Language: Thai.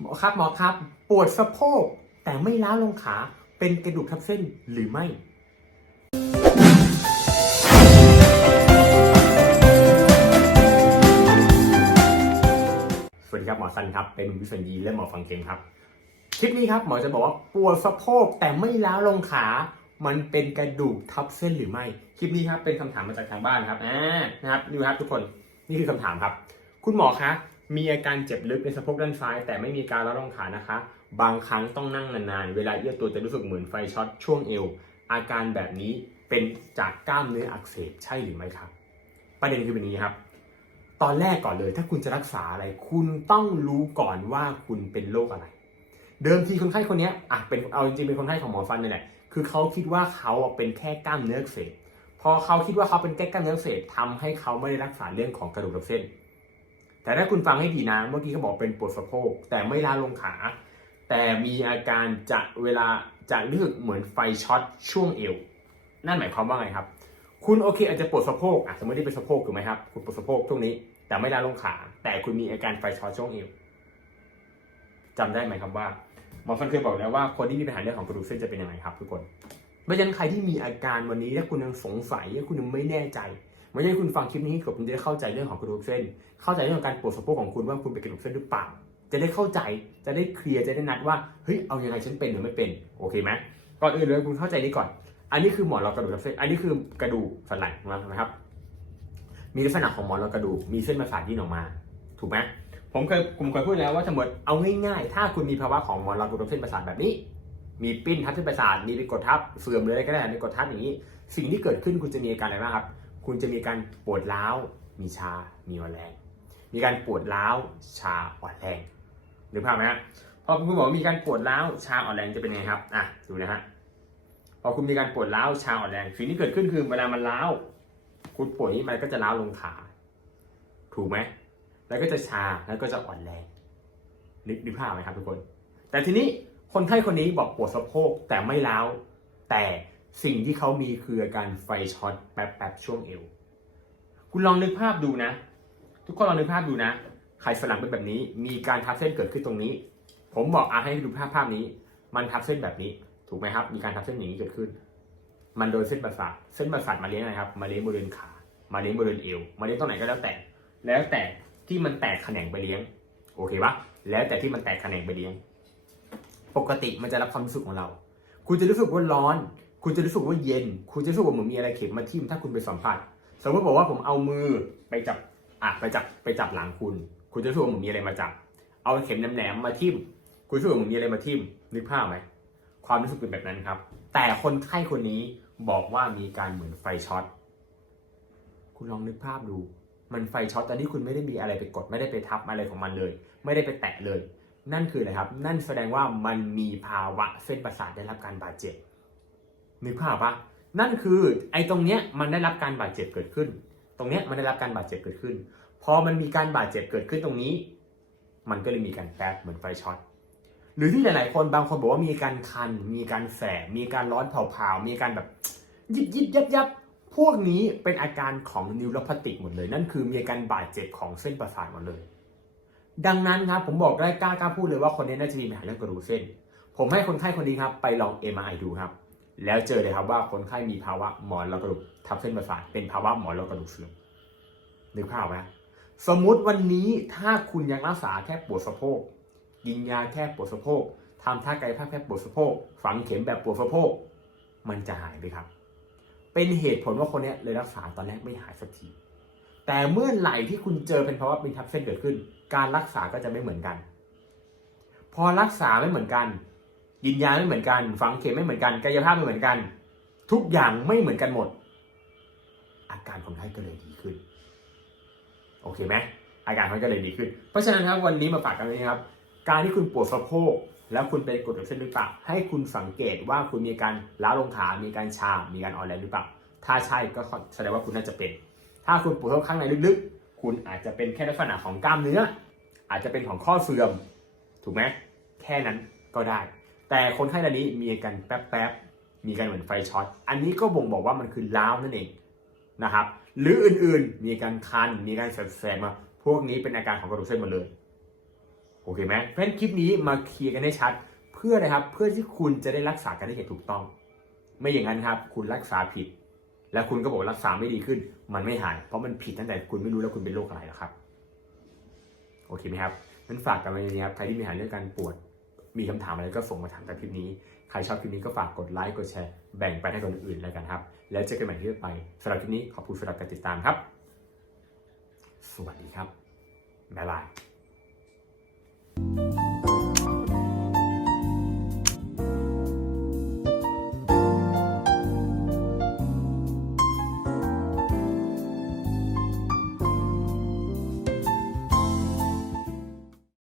หมอครับหมอครับ ปวดสะโพกแต่ไม่ล้าลงขาเป็นกระดูกทับเส้นหรือไม่สวัสดีครับหมอสันครับเป็นวิสัญญีและหมอฟังเข็มครับคลิปนี้ครับหมอจะบอกว่าปวดสะโพกแต่ไม่ล้าลงขา มันเป็นกระดูกทับเส้นหรือไม่คลิปนี้ครับเป็นคำถามมาจากทางบ้านครับอ่านะครับดูครับทุกคนนี่คือคำถามครับ คุณหมอคะ มีอาการเจ็บลึกในสะโพกด้านซ้าย แต่ไม่มีการล้าวลงขานะคะ บางครั้งต้องนั่งนานๆ เวลาเอี้ยวตัวจะรู้สึกเหมือนไฟช็อตช่วงเอว อาการแบบนี้เป็นจากกล้ามเนื้ออักเสบใช่หรือไม่ครับ ประเด็นคือแบบนี้ครับ ตอนแรกก่อนเลยถ้าคุณจะรักษาอะไร คุณต้องรู้ก่อนว่าคุณเป็นโรคอะไร เดิมทีคนไข้คนนี้อะเป็นเอาจริงๆเป็นคนไข้ของหมอฟันนี่แหละคือเขาคิดว่าเขาเป็นแค่กล้ามเนื้ออักเสบพอเขาคิดว่าเขาเป็นแค่กล้ามเนื้ออักเสบทำให้เขาไม่ได้รักษาเรื่องของกระดูกทับเส้น แต่ถ้าคุณฟังให้ดีนะเมื่อกี้เขาบอกเป็นปวดสะโพกแต่ไม่ล้าลงขา แต่มีอาการจะเวลาจะรู้สึกเหมือนไฟช็อตช่วงเอว นั่นหมายความว่าไงครับ คุณโอเคอาจจะปวดสะโพกอะสมมติที่เป็นสะโพกถูกไหมครับคุณปวดสะโพกช่วงนี้ แต่ไม่ล้าลงขา แต่คุณมีอาการไฟช็อตช่วงเอวจำได้ไหมครับว่าหมอฟันเคยบอกแล้วว่าคนที่มีปัญหาเรื่องของกระดูกเส้นจะเป็นยังไงครับทุกคนเพราะฉะนั้นใครที่มีอาการวันนี้ถ้าคุณยังสงสัยถ้าคุณยังไม่แน่ใจ ไม่ใช่คุณฟังคลิปนี้ให้จบคุณจะได้เข้าใจเรื่องของกระดูกเส้น เข้าใจเรื่องของการปวดสะโพกของคุณว่าคุณเป็นกระดูกเส้นหรือเปล่า จะได้เข้าใจ จะได้เคลียร์ จะได้นัดว่าเฮ้ยเอายังไงฉันเป็นหรือไม่เป็น โอเคไหมก่อนอื่นเลยคุณเข้าใจนี้ก่อน อันนี้คือหมอนรองกระดูกเส้น อันนี้คือกระดูกสันหลังนะครับ มีลักษณะของหมอนรองกระดูก มีเส้นประสาทยื่นออกมา ถูกไหมผมเคยผมเคยพูดแล้วว่าสมมติเอาง่ายๆ ถ้าคุณมีภาวะของหมอนรองกระดูกเส้นประสาทแบบนี้ มีปิ้นทับเส้นประสาท มีไปกดทับเสื่อมเลยก็ได้ไปกดทับอย่างนี้ สิ่งที่เกิดขึ้นคุณจะมีอาการอะไรบ้างครับ คุณจะมีการปวดร้าว มีชา มีอ่อนแรง มีการปวดร้าว ชาอ่อนแรงนึกภาพไหมฮะพอคุณบอกว่ามีการปวดร้าวชาอ่อนแรงจะเป็นยังไงครับอะดูนะฮะพอคุณมีการปวดร้าวชาอ่อนแรงสิ่งที่เกิดขึ้นคือเวลามันร้าวคุณปวดนี้มันก็จะร้าวลงขา ถูกไหมแล้วก็จะชาแล้วก็จะอ่อนแรงนึกนึกภาพไหมครับทุกคน แต่ทีนี้คนไข้คนนี้บอกปวดสะโพกแต่ไม่ร้าวแต่ สิ่งที่เขามีคืออาการไฟช็อตแป๊บๆช่วงเอว คุณลองนึกภาพดูนะ ทุกคนลองนึกภาพดูนะไขสันหลังเป็นแบบนี้ มีการทับเส้นเกิดขึ้นตรงนี้ ผมบอกอาให้ดูภาพภาพนี้ มันทับเส้นแบบนี้ ถูกไหมครับ มีการทับเส้นอย่างนี้เกิดขึ้น มันโดนเส้นประสาท เส้นประสาทมาเลี้ยงอะไรครับ มาเลี้ยงบริเวณขา มาเลี้ยงบริเวณเอว มาเลี้ยงตรงไหนก็แล้วแต่ แล้วแต่ที่มันแตกแขนงไปเลี้ยง โอเคปะแล้วแต่ที่มันแตกแขนงไปเลี้ยง ปกติมันจะรับความรู้สึกของเรา คุณจะรู้สึกว่าร้อน คุณจะรู้สึกว่าเย็น คุณจะรู้สึกว่าเหมือนมีอะไรเข็มมาทิ่มถ้าคุณไปสัมผัส สมมติบอกว่าผมเอามือไปจับอะไปจับไปจับหลังคุณ คุณจะรู้สึกว่าเหมือนมีอะไรมาจับ เอาเข็มแหลมๆมาทิ่ม คุณรู้สึกว่าเหมือนมีอะไรมาทิ่มนึกภาพไหมความรู้สึกเป็นแบบนั้นครับ แต่คนไข้คนนี้บอกว่ามีการเหมือนไฟช็อต คุณลองนึกภาพดู มันไฟช็อตแต่นี่คุณไม่ได้มีอะไรไปกด ไม่ได้ไปทับอะไรของมันเลย ไม่ได้ไปแตะเลย นั่นคืออะไรครับ นั่นแสดงว่ามันมีภาวะเส้นประสาทได้รับการบาดเจ็บ นึกภาพปะนั่นคือไอ้ตรงเนี้ยมันได้รับการบาดเจ็บเกิดขึ้น ตรงเนี้ยมันได้รับการบาดเจ็บเกิดขึ้น พอมันมีการบาดเจ็บเกิดขึ้นตรงนี้ มันก็เลยมีการแป๊บเหมือนไฟช็อตหรือที่หลาย ๆ คนบางคนบอกว่ามีการคัน มีการแสบมีการร้อนเผาๆมีการแบบยิบยิบยับยับพวกนี้เป็นอาการของนิวโรพาติกหมดเลย นั่นคือมีอาการบาดเจ็บของเส้นประสาทหมดเลย ดังนั้นครับผมบอกได้กล้ากล้าพูดเลยว่าคนนี้น่าจะมีปัญหาเรื่องกระดูกเส้น ผมให้คนไข้คนนี้ครับไปลอง MRI ดูครับ แล้วเจอเลยครับว่าคนไข้มีภาวะหมอนรองกระดูกทับเส้นประสาทเป็นภาวะหมอนรองกระดูกเสื่อมนึกภาพไหมสมมุติวันนี้ถ้าคุณยังรักษาแค่ปวดสะโพกกินยาแค่ปวดสะโพกทำท่ากายภาพแค่ปวดสะโพกฝังเข็มแบบปวดสะโพกมันจะหายไปครับ เป็นเหตุผลว่าคนนี้เลยรักษาตอนแรกไม่หายสักทีแต่เมื่อไหร่ที่คุณเจอเป็นภาวะเป็นทับเส้นเกิดขึ้น การรักษาก็จะไม่เหมือนกัน พอรักษาไม่เหมือนกัน กินยาไม่เหมือนกัน ฝังเข็มไม่เหมือนกัน กายภาพไม่เหมือนกัน ทุกอย่างไม่เหมือนกันหมด อาการคนไข้ก็เลยดีขึ้น โอเคไหมอาการคนไข้ก็เลยดีขึ้น เพราะฉะนั้นครับวันนี้มาฝากกันเลยครับ การที่คุณปวดสะโพกแล้วคุณเป็นกดทับเส้นหรือเปล่าให้คุณสังเกตว่าคุณมีการล้าลงขา มีการชา มีการอ่อนแรงหรือเปล่า ถ้าใช่ก็แสดงว่าคุณน่าจะเป็น ถ้าคุณปวดข้างในลึกๆ คุณอาจจะเป็นแค่ลักษณะของกล้ามเนื้อ อาจจะเป็นของข้อเสื่อม ถูกไหม แค่นั้นก็ได้ แต่คนไข้รายนี้มีอาการแป๊บๆ มีการเหมือนไฟช็อต อันนี้ก็บ่งบอกว่ามันคือล้าวนั่นเองนะครับ หรืออื่นๆ มีการคัน มีการแสบๆมา พวกนี้เป็นอาการของกระดูกเส้นหมดเลย โอเคไหมเพราะฉะนั้นคลิปนี้มาเคลียร์กันให้ชัด เพื่อนะครับ เพื่อที่คุณจะได้รักษากันได้อย่างถูกต้อง ไม่อย่างนั้นครับ คุณรักษาผิด แล้วคุณก็บอกรักษาไม่ดีขึ้น มันไม่หาย เพราะมันผิดตั้งแต่คุณไม่รู้แล้วคุณเป็นโรคอะไรแล้วครับ โอเคไหมครับนั้นฝากกันไว้ในนี้ครับ ใครที่มีปัญหาเรื่องการปวด มีคำถามอะไรก็ส่งมาถามใต้คลิปนี้ ใครชอบคลิปนี้ก็ฝากกดไลค์กดแชร์แบ่งไปให้คนอื่นแล้วกันครับ แล้วเจอกันใหม่ที่ต่อไปสำหรับคลิปนี้ขอบคุณสำหรับการติดตามครับ สวัสดีครับบ๊ายบาย